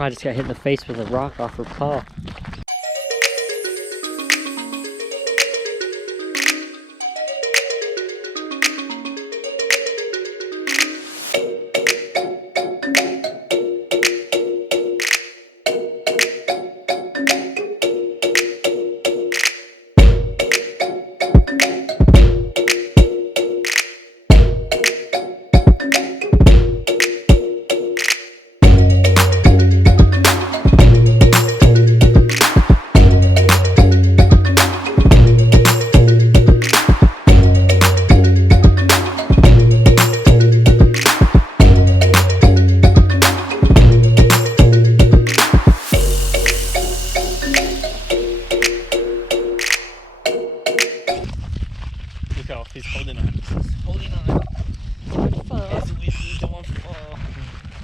I just got hit in the face with a rock off her paw. He's holding on. He's holding on. Good fun. As we don't fall.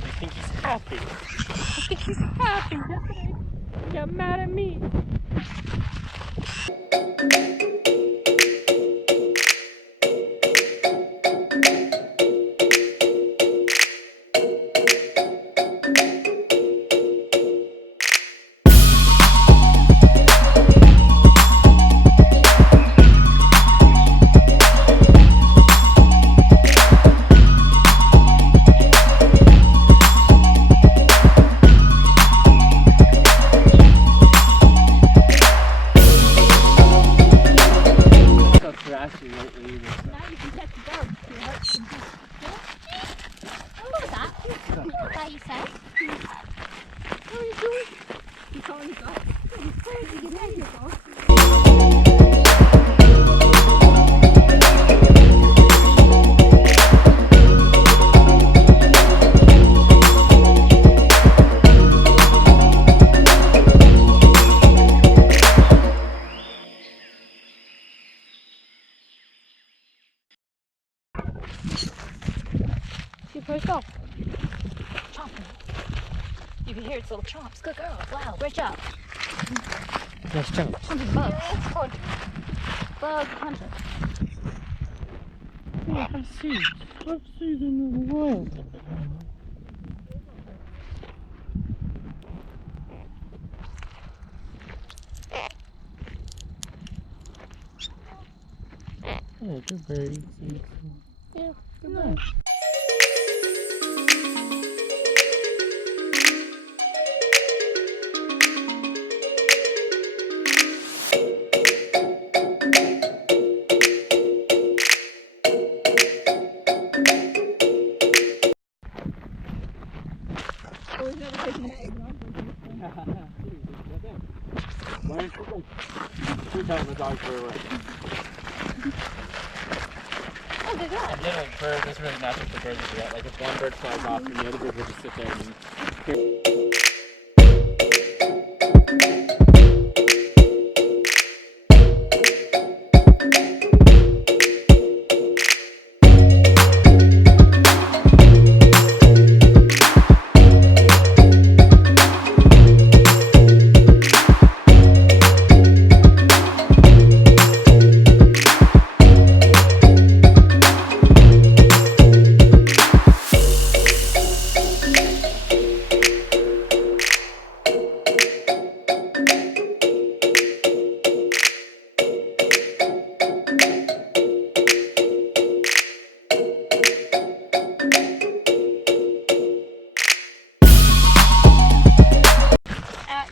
I think he's happy. I think he's happy. Yesterday he got mad at me. Now you can pet the dog. What was that? What that you said? What are you doing? He's calling his dog. He's crazy. Get out of your dog. See where it go? Chomping. You can hear its little chomps. Good girl. Wow, great job. Nice jump. Punching bugs. Bug puncher. Yeah, have seeds. Have seeds in the wild. Yeah, good bird. Yeah, good bird. Two times the dogs were away. Oh, good job. Little bird, that's really natural for birds to do that. Like if one bird flies off and the other bird will just sit there and hear.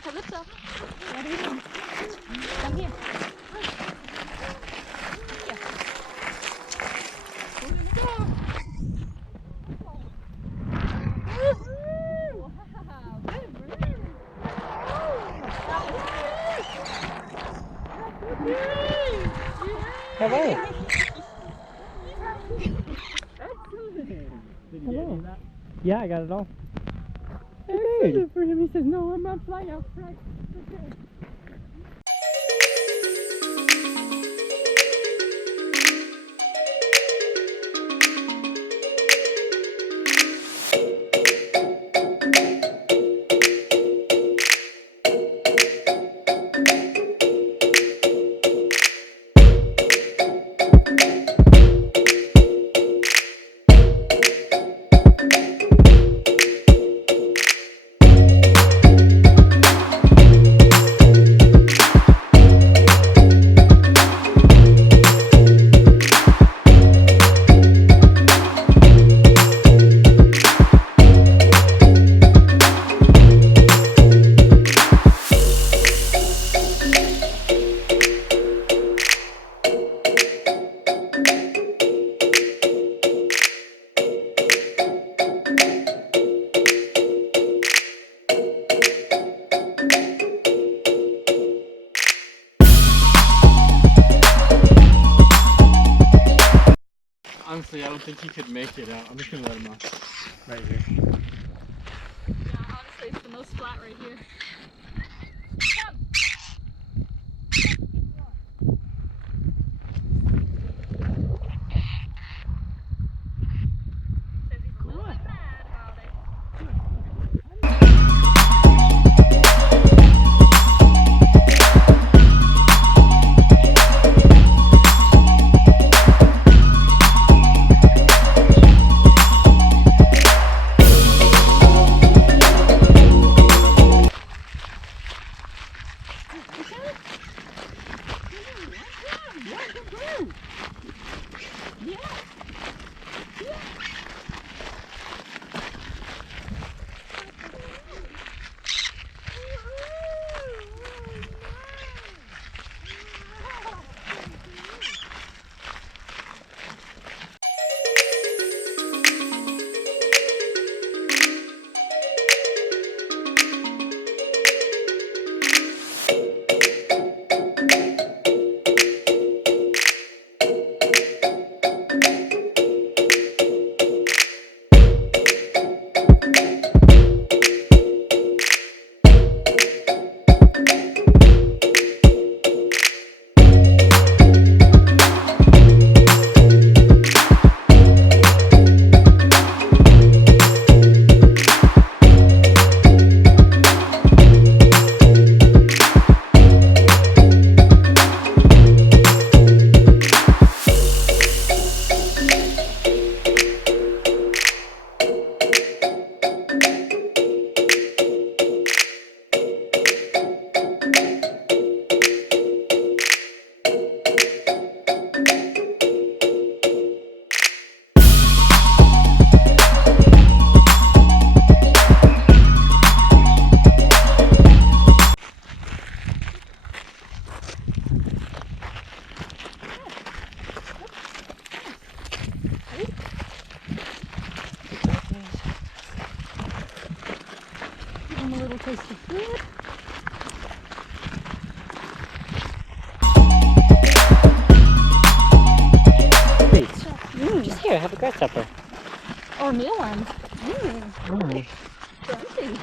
Calypso, what are you doing? Come here. Here. We're gonna go. Woohoo! Wow, good bird. Hello. Did you get any of that? Yeah, I got it all. I did it for him. He says, no, I'm not flying out front. don't think he could make it out. I'm just gonna let him off. Right here. Yeah, honestly, it's the most flat right here. Come. Says he's a little bit mad about it. Give him a little taste of food. Just here, have a grasshopper. Or mealworms. Oh, Crunchy.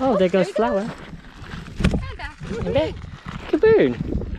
oh there goes there you go. Flower. And back. And there, Kaboom!